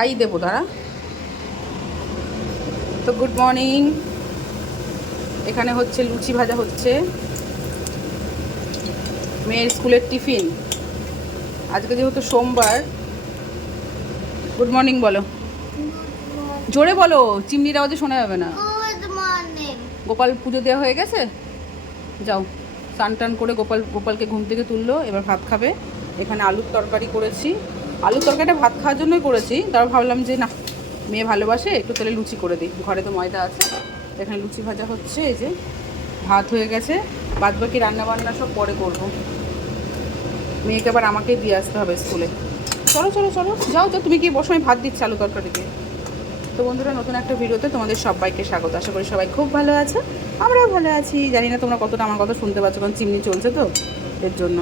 খাই দেবো দাঁড়া। তো গুড মর্নিং। এখানে হচ্ছে লুচি ভাজা হচ্ছে, মেয়ের স্কুলের টিফিন। আজকে যেহেতু সোমবার। গুড মর্নিং বলো, জোরে বলো, চিমনির আওয়াজে শোনা যাবে না। গোপাল পুজো দেওয়া হয়ে গেছে, যাও স্নান টান করে গোপালকে ঘুম থেকে তুললো, এবার ভাত খাবে। এখানে আলুর তরকারি করেছি, আলুর তরকারিটা ভাত খাওয়ার জন্যই করেছি। তারপর ভাবলাম যে না, মেয়ে ভালোবাসে, একটু তাহলে লুচি করে দিই, ঘরে তো ময়দা আছে। এখানে লুচি ভাজা হচ্ছে, এই যে ভাত হয়ে গেছে, বাদ বাকি রান্নাবান্না সব পরে করবো। মেয়েকে আবার আমাকেই দিয়ে আসতে হবে স্কুলে। চলো চলো চলো, যাও যাও, তুমি গিয়ে বসো, আমি ভাত দিচ্ছি আলু তরকারিকে। তো বন্ধুরা, নতুন একটা ভিডিওতে তোমাদের সবাইকে স্বাগত। আশা করি সবাই খুব ভালো আছে, আমরাও ভালো আছি। জানি না তোমরা কতটা আমার কথা শুনতে পাচ্ছ, কারণ চিমনি চলছে তো, এর জন্য।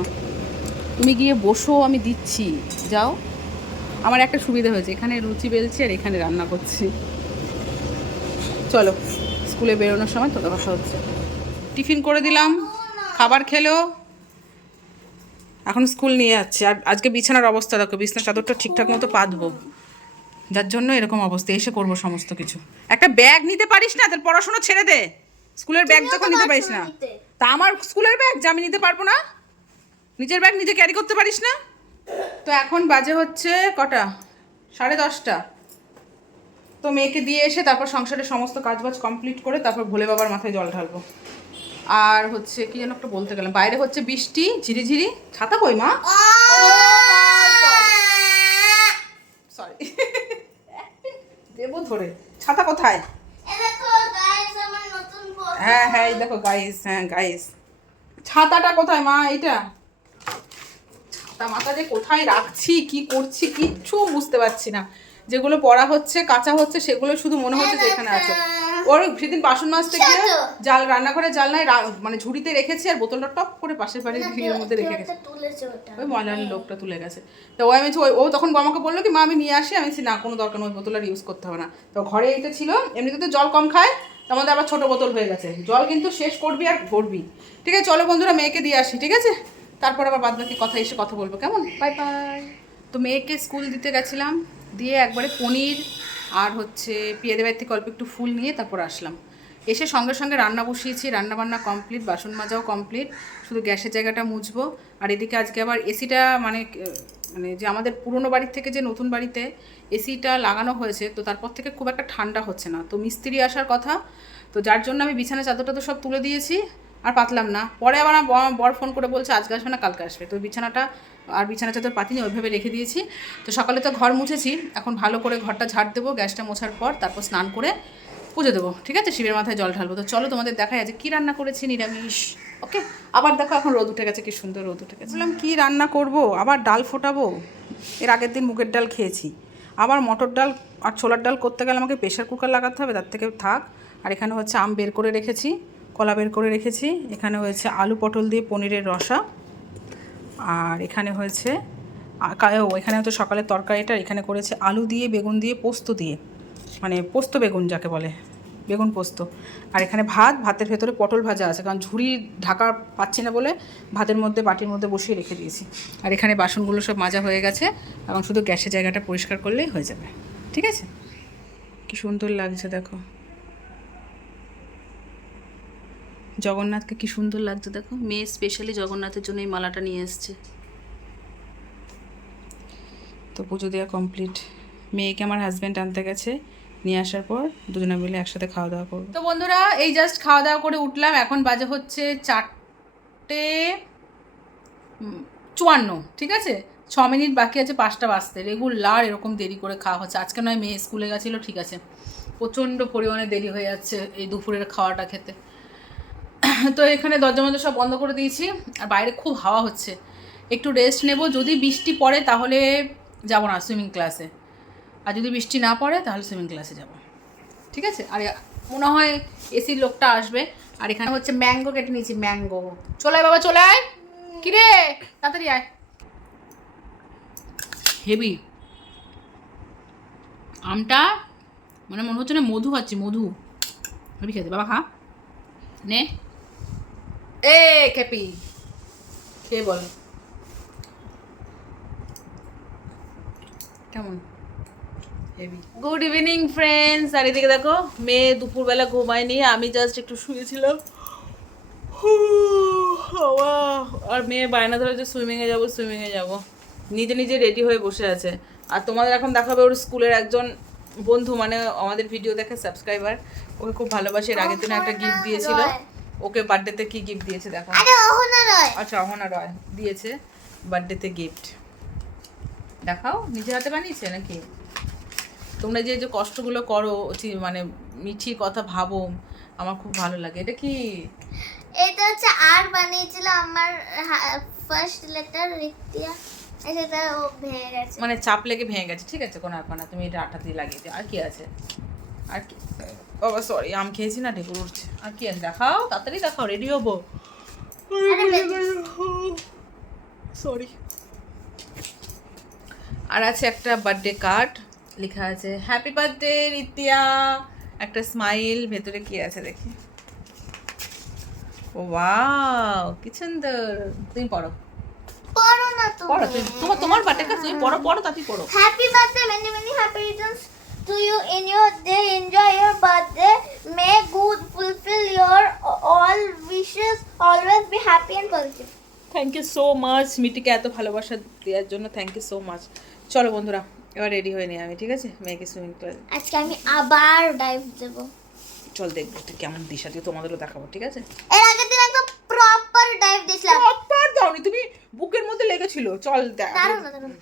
তুমি গিয়ে বসো, আমি দিচ্ছি, যাও। আমার একটা সুবিধা হয়েছে, এখানে লুচি বেলছি আর এখানে রান্না করছি। চলো, স্কুলে বেরোনোর সময় তোদের কথা হচ্ছে। টিফিন করে দিলাম, খাবার খেলো, এখন স্কুল নিয়ে যাচ্ছি। আর আজকে বিছানার অবস্থা দেখো, বিছানার চাদরটা ঠিকঠাক মতো পাতবো, যার জন্য এরকম অবস্থা। এসে করবো সমস্ত কিছু। একটা ব্যাগ নিতে পারিস না, তোর পড়াশোনা ছেড়ে দে। স্কুলের ব্যাগ যখন নিতে পারিস না, তা আমার স্কুলের ব্যাগ যে আমি নিতে পারবো না? নিজের ব্যাগ নিজে ক্যারি করতে পারিস না? তো এখন বাজে হচ্ছে কটা, 10:30। তো মেয়েকে দিয়ে এসে তারপর সংসারের সমস্ত কাজবাজ কমপ্লিট করে তারপর ভোলে বাবার মাথায় জল ঢালবো। আর হচ্ছে কি যেন একটা বলতে গেলাম, বাইরে হচ্ছে বৃষ্টি ঝিরিঝিরি। ছাতা কই মা? সরি, দেবো ধরে। ছাতা কোথায়? হ্যাঁ হ্যাঁ, এই দেখো গাইস, হ্যাঁ গাইস, ছাতাটা কোথায় মা? এইটা ছাতা মাথা যে কোথায় রাখছি, কি করছি, কিচ্ছু বুঝতে পারছি না। যেগুলো পড়া হচ্ছে, কাঁচা হচ্ছে, সেগুলো শুধু মনে হচ্ছে যে এখানে আছে। ওর সেদিন বাসন মাজতে গিয়ে জাল, রান্নাঘরে জালনায় মানে ঝুড়িতে রেখেছি, আর বোতলটা টপ করে পাশের বাড়ির ভিড়ের মধ্যে রেখে গেছে। ওই ময়লার লোকটা তুলে গেছে। তো ওই আমি ও তখন আমাকে বললো কি মা আমি নিয়ে আসি। আমি না, কোনো দরকার নয়, ওই বোতল আর ইউজ করতে হবে না। তো ঘরে এইটা ছিল, এমনিতে তো জল কম খায়, তার মধ্যে আবার ছোটো বোতল হয়ে গেছে। জল কিন্তু শেষ করবি আর ভরবি। ঠিক আছে চলো বন্ধুরা, মেয়েকে দিয়ে আসি, ঠিক আছে? তারপর আবার বাদ বাকি কথা এসে কথা বলবো, কেমন? Bye bye. তো মেয়েকে স্কুল দিতে গেছিলাম, দিয়ে একবারে পনির আর হচ্ছে পিয়াদের বাড়ি থেকে অল্প একটু ফুল নিয়ে তারপর আসলাম। এসে সঙ্গে সঙ্গে রান্না বসিয়েছি, রান্নাবান্না কমপ্লিট, বাসন মাজাও কমপ্লিট, শুধু গ্যাসের জায়গাটা মুছবো। আর এদিকে আজকে আবার এসিটা মানে মানে যে আমাদের পুরনো বাড়ির থেকে যে নতুন বাড়িতে এসিটা লাগানো হয়েছে, তো তারপর থেকে খুব একটা ঠান্ডা হচ্ছে না। তো মিস্ত্রি আসার কথা, তো যার জন্য আমি বিছানা চাদরটা তো সব তুলে দিয়েছি, আর পাতলাম না। পরে আবার আমার বর ফোন করে বলছে আজকে আসবে না কালকে আসবে। তো বিছানাটা আর বিছানা চাদর পাতিনি, ওইভাবে রেখে দিয়েছি। তো সকালে তো ঘর মুছেছি, এখন ভালো করে ঘরটা ঝাড় দেবো গ্যাসটা মোছার পর, তারপর স্নান করে পুজো দেবো, ঠিক আছে? শিবের মাথায় জল ঢালবো। তো চলো তোমাদের দেখাই আজ কী রান্না করেছি, নিরামিষ। ওকে, আবার দেখো এখন রোদ উঠে গেছে, কি সুন্দর রোদ উঠে গেছে। বললাম কী রান্না করব, আবার ডাল ফোটাবো। এর আগের দিন মুগের ডাল খেয়েছি, আবার মটর ডাল আর ছোলার ডাল করতে গেলে আমাকে প্রেশার কুকার লাগাতে হবে, তার থেকে থাক। আর এখানে হচ্ছে আম বের করে রেখেছি, কলা বের করে রেখেছি। এখানে হয়েছে আলু পটল দিয়ে পনিরের রসা। আর এখানে হয়েছে এখানে হয়তো সকালের তরকারিটা এখানে করেছে আলু দিয়ে বেগুন দিয়ে পোস্ত দিয়ে, মানে পোস্ত বেগুন যাকে বলে, বেগুন পোস্ত। আর এখানে ভাতের ভেতরে পটল ভাজা আছে, কারণ ঝুড়ি ঢাকা পাচ্ছি না বলে ভাতের মধ্যে বাটির মধ্যে বসিয়ে রেখে দিয়েছি। আর এখানে বাসনগুলো সব মাজা হয়ে গেছে, এবং শুধু গ্যাসের জায়গাটা পরিষ্কার করলেই হয়ে যাবে, ঠিক আছে? কি সুন্দর লাগছে দেখো, জগন্নাথকে কি সুন্দর লাগছে দেখো। মেয়ে স্পেশালি জগন্নাথের জন্য এই মালাটা নিয়ে এসছে। তো পুজো দেওয়া কমপ্লিট, মেয়েকে আমার হাজব্যান্ড আনতে গেছে, নিয়ে আসার পর দুজনে মিলে একসাথে খাওয়া দাওয়া করবো। তো বন্ধুরা, এই জাস্ট খাওয়া দাওয়া করে উঠলাম, এখন বাজে হচ্ছে 4:54, ঠিক আছে? 6 মিনিট বাকি আছে 5টা বাজতে। রেগুলার এরকম দেরি করে খাওয়া হচ্ছে। আজকে নয় মেয়ে স্কুলে গেছিলো, ঠিক আছে, প্রচণ্ড পরিমাণে দেরি হয়ে যাচ্ছে এই দুপুরের খাওয়াটা খেতে। তো এখানে দরজা মধ্যে সব বন্ধ করে দিয়েছি, আর বাইরে খুব হাওয়া হচ্ছে। একটু রেস্ট নেব, যদি বৃষ্টি পড়ে তাহলে যাব না সুইমিং ক্লাসে, আর যদি বৃষ্টি না পড়ে তাহলে সুইমিং ক্লাসে যাব, ঠিক আছে? আর মনে হয় এসির লোকটা আসবে। আর এখানে হচ্ছে ম্যাঙ্গো কেটে নিয়েছি, ম্যাঙ্গো। চলে আয় বাবা, চলে আয়, কিরে তাড়াতাড়ি আয়। হেভি আমটা, মানে মনে হচ্ছে না মধু খাচ্ছি, মধু। হেভি খেতে, বাবা খা, নে এ খেপি, খেয়ে বল কেমন। হেভি। Good evening friends. আর এদিকে দেখো মেয়ে দুপুরবেলা ঘুমায়নি, আমি জাস্ট একটু শুয়েছিলাম। আর মেয়ে বায়না ধরে যে সুইমিংয়ে যাবো সুইমিংয়ে যাবো, নিজে নিজে রেডি হয়ে বসে আছে। আর তোমাদের এখন দেখাবে ওর স্কুলের একজন বন্ধু, মানে আমাদের ভিডিও দেখে সাবস্ক্রাইবার, ওকে খুব ভালোবাসে। এর আগের দিনে একটা গিফট দিয়েছিল ওকে বার্থডেতে। কি গিফট দিয়েছে দেখো। আচ্ছা অহনা রয় দিয়েছে বার্থডেতে গিফট। দেখাও, নিজের হাতে বানিয়েছে নাকি? তোমরা যে যে কষ্টগুলো করো, মানে মিঠি কথা ভাবো, আমার খুব ভালো লাগে। এটা কি? এটা হচ্ছে আর বানিয়েছিল আমার ফার্স্ট লেটার রিতিয়া, সেটা ও ভেঙে গেছে, মানে চাপ লেগে ভেঙে গেছে। ঠিক আছে, কোনো ব্যাপার না, তুমি এটা আটা দিয়ে লাগিয়ে দিও। আর কি আছে? আর কি? বাবা সরি, আম খেয়েছি না, ঢেকুর উঠছে। আর কি আছে দেখাও, তাড়াতাড়ি দেখাও, রেডি হবো। সরি। আর আছে একটা বার্থডে কার্ড, লেখা আছে হ্যাপি বার্থডে রিতিয়া, একটা স্মাইল। ভেতরে কি আছে দেখি। ও ওয়াও, কি সুন্দর। তুমি পড়ো পড়ো না তুমি, পড়ো তুমি, তোমার বার্থডে কার্ড তুমি পড়ো, পড়ো তাড়াতাড়ি পড়ো। Happy birthday, many many happy Returns to you in your day, enjoy your birthday, may good fulfill your all wishes, always be happy and positive. Thank you so much মিটিকে এত ভালোবাসা দেওয়ার জন্য, থ্যাংক ইউ সো মাচ। চলো বন্ধুরা, এবার ready হয়ে নিই আমি, ঠিক আছে? মেয়েকে সুইমিং পুলে আজকে আমি আবার ডাইভ দেব। চল দেখবো একটু কেমন দিশা দিয়ে, তোমাদেরও দেখাবো, ঠিক আছে? এর আগের দিন একদম প্রপার ডাইভ দিয়েছিলাম। প্রপার দাওনি তুমি, বুকের মধ্যে লেগেছিল। চল দেখ, দারুণ দারুণ,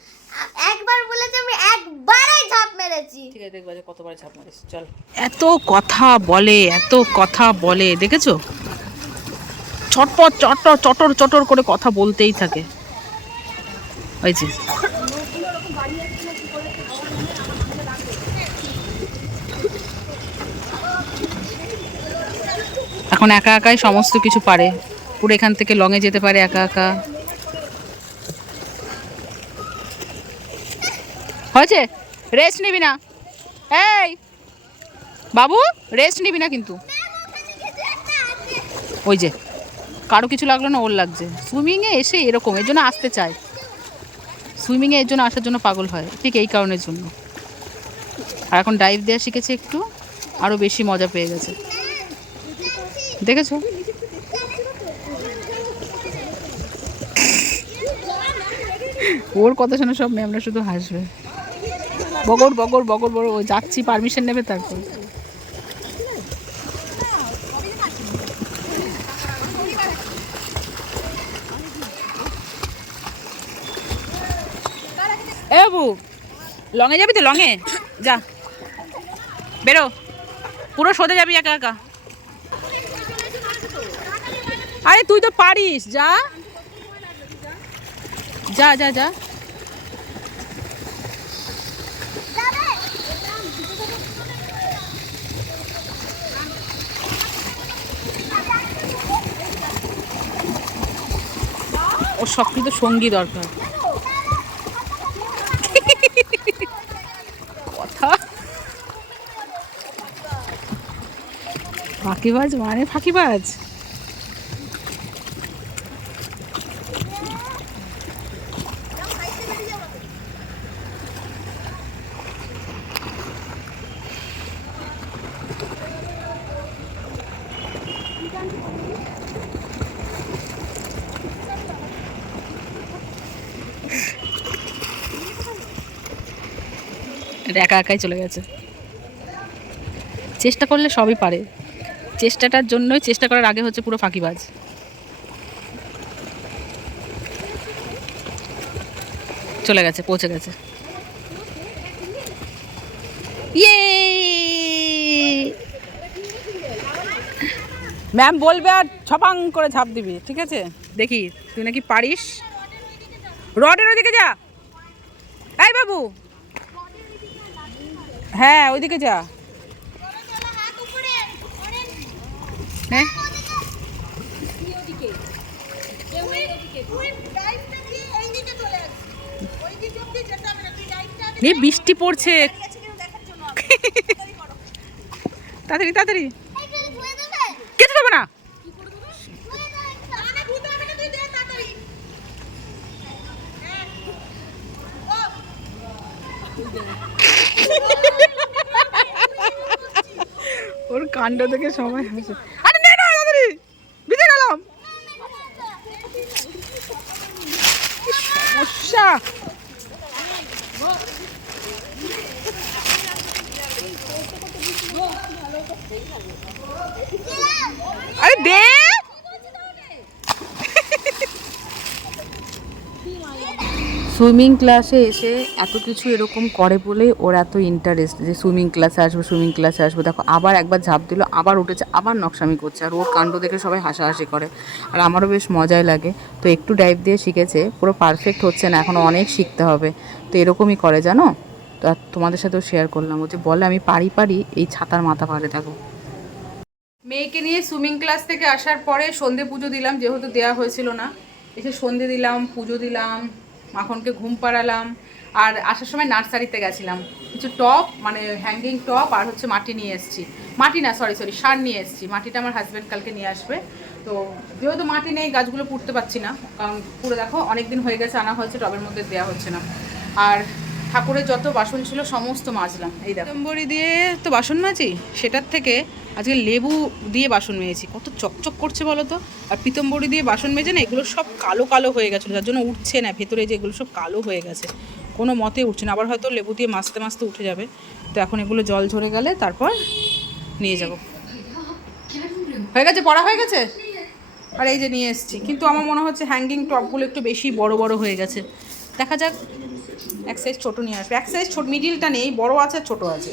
একবার বলেছি আমি একবারই ঝাঁপ মেরেছি। ঠিক আছে, দেখবা যে কতবার ঝাঁপ মারিস। চল। এত কথা বলে, এত কথা বলে, দেখেছো? ছটপট চটর চটর চটর করে কথা বলতেই থাকে। ওই যে এখন একা একাই সমস্ত কিছু পারে, পুরো এখান থেকে লংয়ে যেতে পারে একা একা। হয়েছে, রেস্ট নিবি না? এই বাবু, রেস্ট নিবি না কিন্তু। ওই যে কারো কিছু লাগলো না, ওর লাগছে। সুইমিংয়ে এসে এরকম, এর জন্য আসতে চায়। সুইমিংয়ে এর জন্য আসার জন্য পাগল হয়, ঠিক এই কারণের জন্য। আর এখন ডাইভ দেওয়া শিখেছে একটু, আরও বেশি মজা পেয়ে গেছে। দেখেছো? ওর কথা শুনে সব ম্যামরা শুধু হাসবে। বগর বগর বগর বগর, ও যাচ্ছি, পারমিশন নেবে তারপর। এ বাবু, লংয়ে যাবি তো? লংয়ে যা, বেরো, পুরো সোজা যাবি একা একা। আরে তুই তো পারিস, যা যা যা যা। ওর সব কিন্তু সঙ্গী দরকার। কথা ফাঁকিবাজ মানে ফাঁকিবাজ। এটা একা একাই চলে গেছে। চেষ্টা করলে সবই পারে, চেষ্টাটার জন্যই, চেষ্টা করার আগে হচ্ছে পুরো ফাঁকিবাজ। চলে গেছে, পৌঁছে গেছে। ইয়ে, ম্যাম বলবে আর ছপাং করে ঝাঁপ দিবি, ঠিক আছে? দেখি তুই নাকি পারিস। রডের ওইদিকে যা। এই বাবু, হ্যাঁ ওইদিকে যা। হ্যাঁ বৃষ্টি পড়ছে, তাড়াতাড়ি তাড়াতাড়ি। কেটে দেবো না। কাণ্ড দেখে সবাই হাসে। আরে নে না তাড়াতাড়ি, ভিজে গেলাম। কি সমস্যা! আরে দে। সুইমিং ক্লাসে এসে এত কিছু এরকম করে বলেই ওর এত ইন্টারেস্ট যে সুইমিং ক্লাসে আসবো, সুইমিং ক্লাসে আসবো। দেখো আবার একবার ঝাঁপ দিল, আবার উঠেছে, আবার নকশামি করছে, আর ওর কাণ্ড দেখে সবাই হাসাহাসি করে, আর আমারও বেশ মজাই লাগে। তো একটু ডাইভ দিয়ে শিখেছে, পুরো পারফেক্ট হচ্ছে না, এখনও অনেক শিখতে হবে। তো এরকমই করে জানো তো, আর তোমাদের সাথেও শেয়ার করলাম। ও যে বলে আমি পারি, এই ছাতার মাথা পারে। দেখো মেয়েকে নিয়ে সুইমিং ক্লাস থেকে আসার পরে সন্ধে পুজো দিলাম, যেহেতু দেওয়া হয়েছিল না। এসে সন্ধে দিলাম, পুজো দিলাম, মাখনকে ঘুম পাড়ালাম। আর আসার সময় নার্সারিতে গেছিলাম, কিছু টপ মানে হ্যাঙ্গিং টপ আর হচ্ছে মাটি নিয়ে এসেছি। মাটি না, সরি সার নিয়ে এসেছি। মাটিটা আমার হাজব্যান্ড কালকে নিয়ে আসবে। তো যেহেতু মাটি নেই, গাছগুলো পুঁততে পারছি না, কারণ পুরো দেখো অনেক দিন হয়ে গেছে, আনা হয়েছে, টবের মধ্যে দেওয়া হচ্ছে না। আর ঠাকুরের যত বাসন ছিল সমস্ত মাজলাম। এই দেখো পিতম্বরি দিয়ে তো বাসন মাজি, সেটার থেকে আজকে লেবু দিয়ে বাসন মেজেছি। কত চকচক করছে বলো তো। আর পিতম্বরি দিয়ে বাসন মেজে না, এগুলো সব কালো কালো হয়ে গেছিলো, যার জন্য উঠছে না ভেতরে, যে এগুলো সব কালো হয়ে গেছে, কোনো মতে উঠছে না। আবার হয়তো লেবু দিয়ে মাজতে মাজতে উঠে যাবে। তো এখন এগুলো জল ঝরে গেলে তারপর নিয়ে যাব। হয়ে গেছে, পড়া হয়ে গেছে। আর এই যে নিয়ে এসেছি, কিন্তু আমার মনে হচ্ছে হ্যাঙ্গিং টপগুলো একটু বেশি বড় বড় হয়ে গেছে। দেখা যাক, এক সাইজ ছোটো নিয়ে আসবে। এক সাইজ ছোট, মিডিলটা নেই, বড় আছে ছোট আছে।